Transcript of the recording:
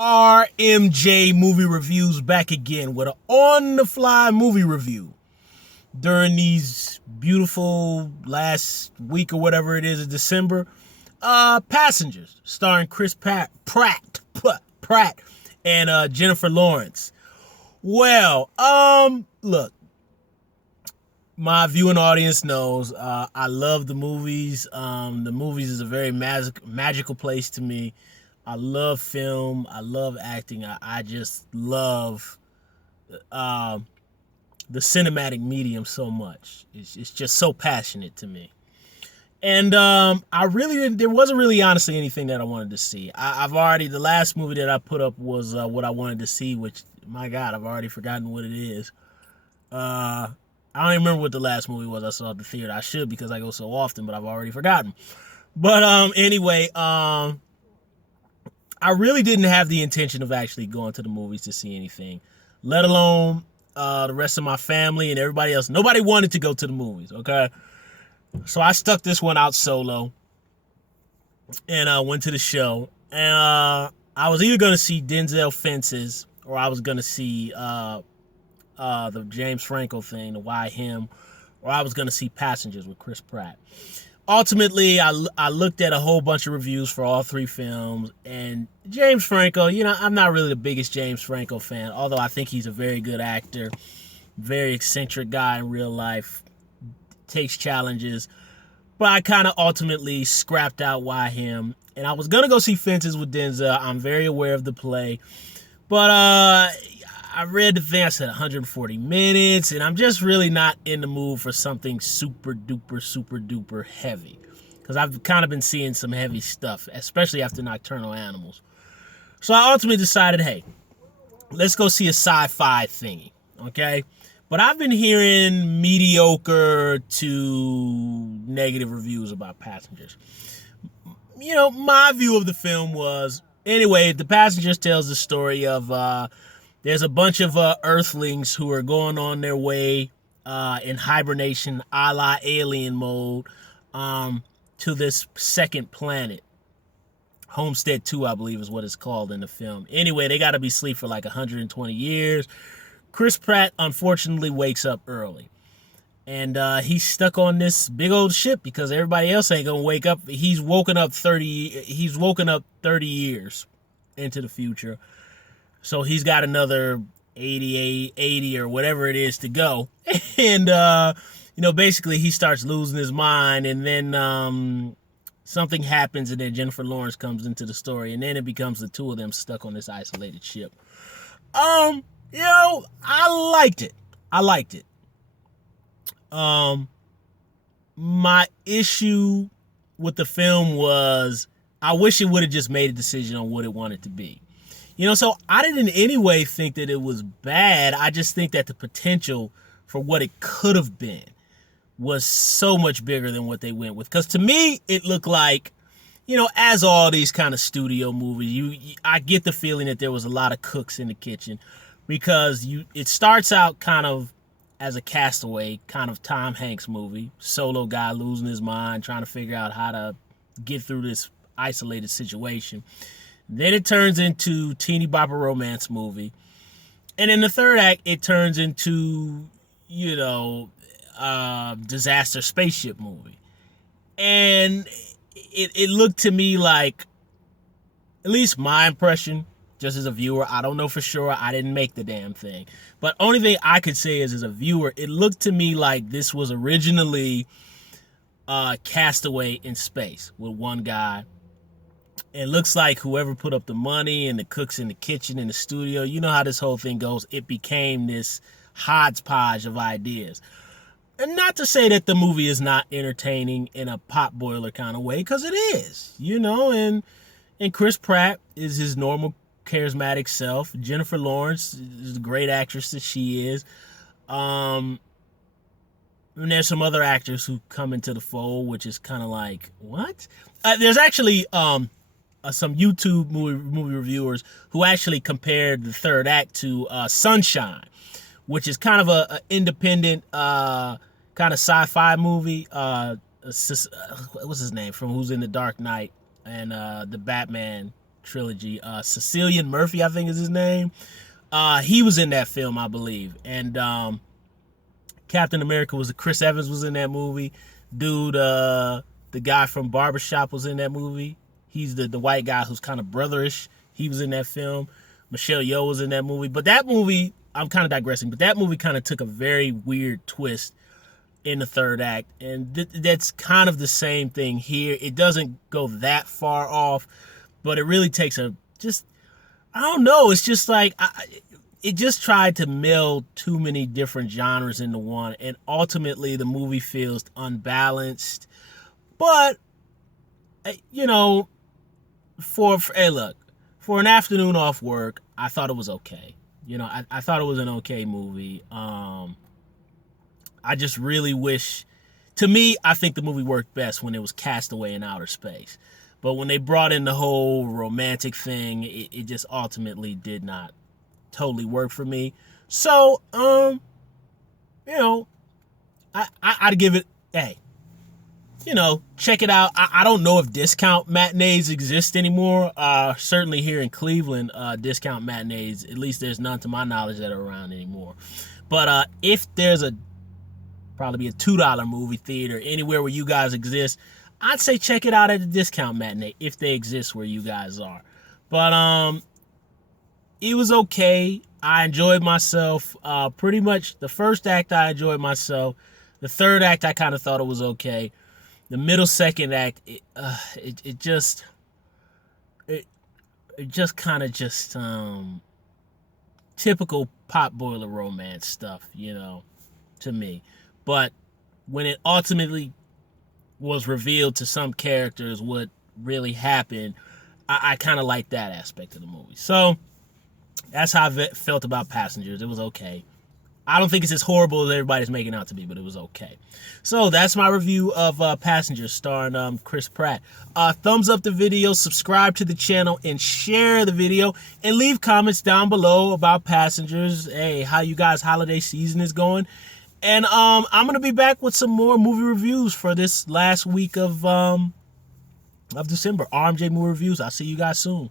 RMJ Movie Reviews back again with an on-the-fly movie review during these beautiful last week or whatever it is of December. Passengers, starring Chris Pratt and Jennifer Lawrence. Well, look, my viewing audience knows I love the movies. The movies is a very magical place to me. I love film. I love acting. I just love the cinematic medium so much. It's just so passionate to me. And there wasn't really honestly anything that I wanted to see. The last movie that I put up was what I wanted to see, which, my God, I've already forgotten what it is. I don't even remember what the last movie was I saw at the theater. I should, because I go so often, but I've already forgotten. But anyway, I really didn't have the intention of actually going to the movies to see anything, let alone the rest of my family and everybody else. Nobody wanted to go to the movies, okay? So I stuck this one out solo and went to the show. And I was either going to see Denzel Fences or I was going to see the James Franco thing, the Why Him, or I was going to see Passengers with Chris Pratt. Ultimately, I looked at a whole bunch of reviews for all three films, and James Franco, I'm not really the biggest James Franco fan, although I think he's a very good actor, very eccentric guy in real life, takes challenges, but I kind of ultimately scrapped out Why Him, and I was going to go see Fences with Denzel. I'm very aware of the play, but I read the thing, I said 140 minutes, and I'm just really not in the mood for something super duper heavy. Because I've kind of been seeing some heavy stuff, especially after Nocturnal Animals. So I ultimately decided, hey, let's go see a sci-fi thingy, okay? But I've been hearing mediocre to negative reviews about Passengers. My view of the film was, anyway, The Passengers tells the story of there's a bunch of Earthlings who are going on their way in hibernation, a la alien mode, to this second planet. Homestead 2, I believe, is what it's called in the film. Anyway, they got to be asleep for like 120 years. Chris Pratt, unfortunately, wakes up early. And he's stuck on this big old ship because everybody else ain't going to wake up. He's woken up 30 years into the future. So he's got another 80 or whatever it is to go. And, basically he starts losing his mind, and then something happens, and then Jennifer Lawrence comes into the story, and then it becomes the two of them stuck on this isolated ship. I liked it. My issue with the film was I wish it would have just made a decision on what it wanted to be. So I didn't in any way think that it was bad. I just think that the potential for what it could have been was so much bigger than what they went with. Because to me, it looked like, as all these kind of studio movies, I get the feeling that there was a lot of cooks in the kitchen, because it starts out kind of as a Castaway, kind of Tom Hanks movie, solo guy losing his mind, trying to figure out how to get through this isolated situation. Then it turns into teeny bopper romance movie. And in the third act, it turns into, disaster spaceship movie. And it looked to me like, at least my impression, just as a viewer, I don't know for sure, I didn't make the damn thing. But only thing I could say is, as a viewer, it looked to me like this was originally Castaway in space with one guy. It looks like whoever put up the money and the cooks in the kitchen in the studio, you know how this whole thing goes. It became this hodgepodge of ideas. And not to say that the movie is not entertaining in a potboiler kind of way, because it is, and Chris Pratt is his normal charismatic self. Jennifer Lawrence is the great actress that she is. And there's some other actors who come into the fold, which is kind of like, what? There's actually some YouTube movie reviewers who actually compared the third act to Sunshine, which is kind of a independent kind of sci-fi movie. What's his name from Who's in the Dark Knight and the Batman trilogy. Cillian Murphy, I think is his name. He was in that film, I believe. And Captain America Chris Evans was in that movie. Dude, the guy from Barbershop was in that movie. He's the white guy who's kind of brotherish. He was in that film. Michelle Yeoh was in that movie. But that movie, I'm kind of digressing, but that movie kind of took a very weird twist in the third act. And that's kind of the same thing here. It doesn't go that far off, but it really takes I don't know. It's just like, it just tried to meld too many different genres into one. And ultimately, the movie feels unbalanced. But, you know, hey, look, for an afternoon off work, I thought it was okay. You know, I thought it was an okay movie. I just really wish, to me, I think the movie worked best when it was Castaway in outer space. But when they brought in the whole romantic thing, it just ultimately did not totally work for me. So, you know, I'd give it, hey, you know, check it out. I don't know if discount matinees exist anymore. Certainly here in Cleveland, discount matinees, at least there's none to my knowledge that are around anymore. But if there's probably be a $2 movie theater anywhere where you guys exist, I'd say check it out at the discount matinee if they exist where you guys are. But it was okay. I enjoyed myself. Pretty much the first act I enjoyed myself. The third act I kind of thought it was okay. The middle second act, it just kind of typical pot boiler romance stuff, you know, to me. But when it ultimately was revealed to some characters what really happened, I kind of liked that aspect of the movie. So that's how I felt about Passengers. It was okay. I don't think it's as horrible as everybody's making out to be, but it was okay. So that's my review of Passengers starring Chris Pratt. Thumbs up the video, subscribe to the channel, and share the video. And leave comments down below about Passengers. Hey, how you guys' holiday season is going. And I'm going to be back with some more movie reviews for this last week of December. RMJ Movie Reviews. I'll see you guys soon.